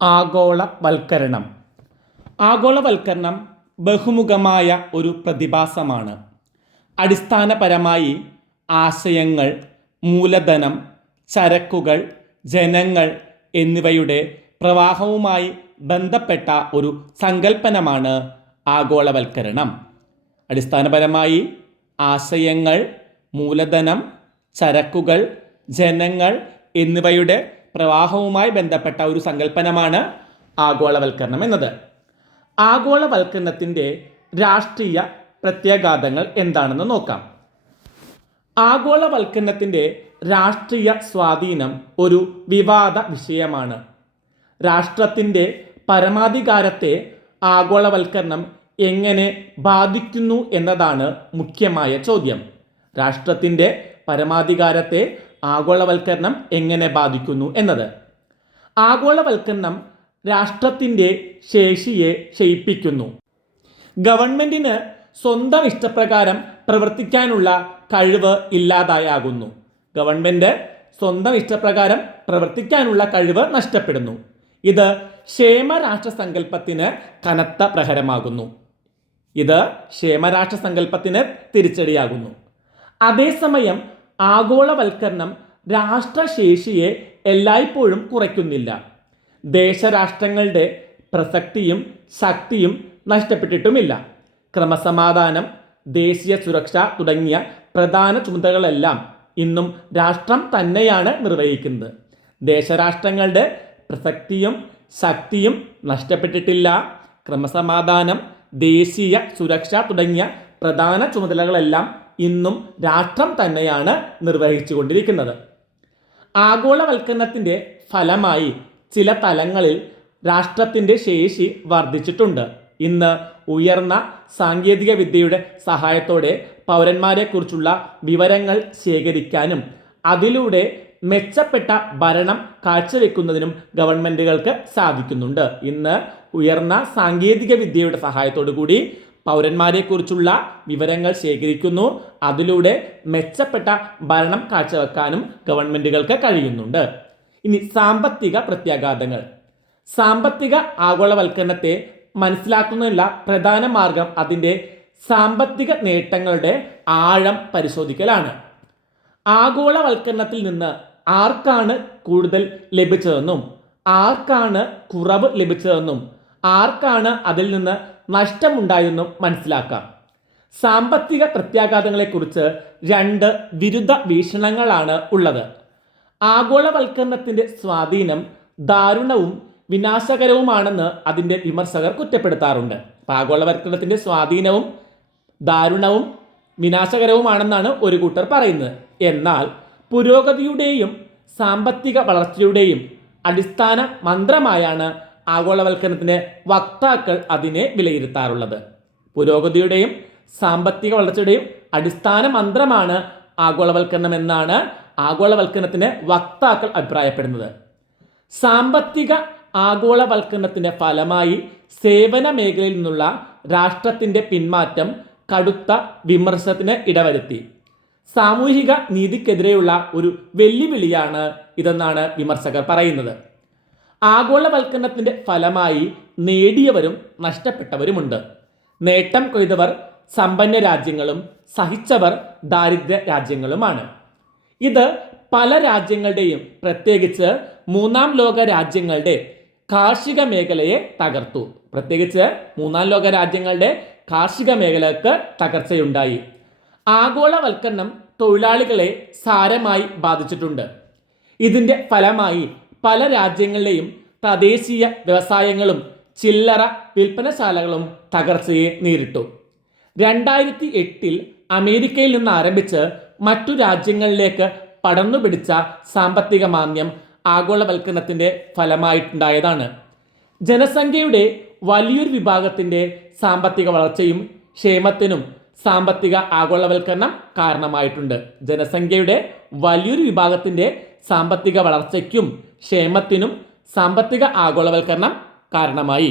ആഗോളവൽക്കരണം. ആഗോളവൽക്കരണം ബഹുമുഖമായ ഒരു പ്രതിഭാസമാണ്. അടിസ്ഥാനപരമായി ആശയങ്ങൾ മൂലധനം ചരക്കുകൾ ജനങ്ങൾ എന്നിവയുടെ പ്രവാഹവുമായി ബന്ധപ്പെട്ട ഒരു സങ്കല്പനമാണ് ആഗോളവൽക്കരണം. അടിസ്ഥാനപരമായി ആശയങ്ങൾ മൂലധനം ചരക്കുകൾ ജനങ്ങൾ എന്നിവയുടെ പ്രവാഹവുമായി ബന്ധപ്പെട്ട ഒരു സങ്കല്പനമാണ് ആഗോളവൽക്കരണം എന്നത്. ആഗോളവൽക്കരണത്തിന്റെ രാഷ്ട്രീയ പ്രത്യാഘാതങ്ങൾ എന്താണെന്ന് നോക്കാം. ആഗോളവൽക്കരണത്തിന്റെ രാഷ്ട്രീയ സ്വാധീനം ഒരു വിവാദ വിഷയമാണ്. രാഷ്ട്രത്തിന്റെ പരമാധികാരത്തെ ആഗോളവൽക്കരണം എങ്ങനെ ബാധിക്കുന്നു എന്നതാണ് മുഖ്യമായ ചോദ്യം. രാഷ്ട്രത്തിന്റെ പരമാധികാരത്തെ ആഗോളവൽക്കരണം എങ്ങനെ ബാധിക്കുന്നു എന്നത്. ആഗോളവൽക്കരണം രാഷ്ട്രത്തിന്റെ ശേഷിയെ ക്ഷയിപ്പിക്കുന്നു. ഗവൺമെന്റിന് സ്വന്തം ഇഷ്ടപ്രകാരം പ്രവർത്തിക്കാനുള്ള കഴിവ് ഇല്ലാതായാകുന്നു. ഗവൺമെന്റ് സ്വന്തം ഇഷ്ടപ്രകാരം പ്രവർത്തിക്കാനുള്ള കഴിവ് നഷ്ടപ്പെടുന്നു. ഇത് ക്ഷേമരാഷ്ട്ര സങ്കല്പത്തിന് കനത്ത പ്രഹരമാകുന്നു. ഇത് ക്ഷേമരാഷ്ട്ര സങ്കല്പത്തിന് തിരിച്ചടിയാകുന്നു. അതേസമയം ആഗോളവൽക്കരണം രാഷ്ട്രശേഷിയെ എല്ലായ്പ്പോഴും കുറയ്ക്കുന്നില്ല. ദേശരാഷ്ട്രങ്ങളുടെ പ്രസക്തിയും ശക്തിയും നഷ്ടപ്പെട്ടിട്ടുമില്ല. ക്രമസമാധാനം ദേശീയ സുരക്ഷ തുടങ്ങിയ പ്രധാന ചുമതലകളെല്ലാം ഇന്നും രാഷ്ട്രം തന്നെയാണ് നിർവഹിക്കുന്നത്. ദേശരാഷ്ട്രങ്ങളുടെ പ്രസക്തിയും ശക്തിയും നഷ്ടപ്പെട്ടിട്ടില്ല. ക്രമസമാധാനം ദേശീയ സുരക്ഷ തുടങ്ങിയ പ്രധാന ചുമതലകളെല്ലാം ഇന്നും രാഷ്ട്രം തന്നെയാണ് നിർവഹിച്ചു കൊണ്ടിരിക്കുന്നത് ആഗോളവൽക്കരണത്തിന്റെ ഫലമായി ചില തലങ്ങളിൽ രാഷ്ട്രത്തിന്റെ ശേഷി വർദ്ധിച്ചിട്ടുണ്ട്. ഇന്ന് ഉയർന്ന സാങ്കേതിക വിദ്യയുടെ സഹായത്തോടെ പൗരന്മാരെക്കുറിച്ചുള്ള വിവരങ്ങൾ ശേഖരിക്കാനും അതിലൂടെ മെച്ചപ്പെട്ട ഭരണം കാഴ്ചവെക്കുന്നതിനും ഗവൺമെന്റുകൾക്ക് സാധിക്കുന്നുണ്ട്. ഇന്ന് ഉയർന്ന സാങ്കേതിക വിദ്യയുടെ സഹായത്തോടു കൂടി പൗരന്മാരെക്കുറിച്ചുള്ള വിവരങ്ങൾ ശേഖരിക്കുന്നു. അതിലൂടെ മെച്ചപ്പെട്ട ഭരണം കാഴ്ചവെക്കാനും ഗവൺമെന്റുകൾക്ക് കഴിയുന്നുണ്ട്. ഇനി സാമ്പത്തിക പ്രത്യാഘാതങ്ങൾ. സാമ്പത്തിക ആഗോളവൽക്കരണത്തെ മനസ്സിലാക്കുന്നതിനുള്ള പ്രധാന മാർഗം അതിന്റെ സാമ്പത്തിക നേട്ടങ്ങളുടെ ആഴം പരിശോധിക്കലാണ്. ആഗോളവൽക്കരണത്തിൽ നിന്ന് ആർക്കാണ് കൂടുതൽ ലഭിച്ചതെന്നും ആർക്കാണ് കുറവ് ലഭിച്ചതെന്നും ആർക്കാണ് അതിൽ നിന്ന് നഷ്ടമുണ്ടായതെന്നും മനസ്സിലാക്കാം. സാമ്പത്തിക പ്രത്യാഘാതങ്ങളെക്കുറിച്ച് രണ്ട് വിരുദ്ധ വീക്ഷണങ്ങളാണ് ഉള്ളത്. ആഗോളവൽക്കരണത്തിന്റെ സ്വാധീനം ദാരുണവും വിനാശകരവുമാണെന്ന് അതിന്റെ വിമർശകർ കുറ്റപ്പെടുത്താറുണ്ട്. ആഗോളവൽക്കരണത്തിന്റെ സ്വാധീനവും ദാരുണവും വിനാശകരവുമാണെന്നാണ് ഒരു കൂട്ടർ പറയുന്നത്. എന്നാൽ പുരോഗതിയുടെയും സാമ്പത്തിക വളർച്ചയുടെയും അടിസ്ഥാന മന്ത്രമായാണ് ആഗോളവൽക്കരണത്തിന്റെ വക്താക്കൾ അതിനെ വിലയിരുത്താറുള്ളത്. പുരോഗതിയുടെയും സാമ്പത്തിക വളർച്ചയുടെയും അടിസ്ഥാന മന്ത്രമാണ് ആഗോളവൽക്കരണം എന്നാണ് ആഗോളവൽക്കരണത്തിന് വക്താക്കൾ അഭിപ്രായപ്പെടുന്നത്. സാമ്പത്തിക ആഗോളവൽക്കരണത്തിന്റെ ഫലമായി സേവന മേഖലയിൽ നിന്നുള്ള രാഷ്ട്രത്തിന്റെ പിന്മാറ്റം കടുത്ത വിമർശനത്തിന് ഇടവരുത്തി. സാമൂഹിക നീതിക്കെതിരെയുള്ള ഒരു വെല്ലുവിളിയാണ് ഇതെന്നാണ് വിമർശകർ പറയുന്നത്. ആഗോളവൽക്കരണത്തിന്റെ ഫലമായി നേടിയവരും നഷ്ടപ്പെട്ടവരുമുണ്ട്. നേട്ടം കൊയ്തവർ സമ്പന്ന രാജ്യങ്ങളും സഹിച്ചവർ ദാരിദ്ര്യ രാജ്യങ്ങളുമാണ്. ഇത് പല രാജ്യങ്ങളുടെയും പ്രത്യേകിച്ച് മൂന്നാം ലോക രാജ്യങ്ങളുടെ കാർഷിക മേഖലയെ തകർത്തു. പ്രത്യേകിച്ച് മൂന്നാം ലോക രാജ്യങ്ങളുടെ കാർഷിക മേഖലക്ക് തകർച്ചയുണ്ടായി. ആഗോളവൽക്കരണം തൊഴിലാളികളെ സാരമായി ബാധിച്ചിട്ടുണ്ട്. ഇതിന്റെ ഫലമായി പല രാജ്യങ്ങളിലെയും തദ്ദേശീയ വ്യവസായങ്ങളും ചില്ലറ വിൽപ്പനശാലകളും തകർച്ചയെ നേരിട്ടു. രണ്ടായിരത്തി എട്ടിൽ അമേരിക്കയിൽ നിന്ന് ആരംഭിച്ച് മറ്റു രാജ്യങ്ങളിലേക്ക് പടർന്നു പിടിച്ച സാമ്പത്തിക മാന്ദ്യം ആഗോളവൽക്കരണത്തിന്റെ ഫലമായിട്ടുണ്ടായതാണ്. ജനസംഖ്യയുടെ വലിയൊരു വിഭാഗത്തിന്റെ സാമ്പത്തിക വളർച്ചയും ക്ഷേമത്തിനും സാമ്പത്തിക ആഗോളവൽക്കരണം കാരണമായിട്ടുണ്ട്. ജനസംഖ്യയുടെ വലിയൊരു വിഭാഗത്തിന്റെ സാമ്പത്തിക വളർച്ചയ്ക്കും ക്ഷേമത്തിനും സാമ്പത്തിക ആഗോളവൽക്കരണം കാരണമായി.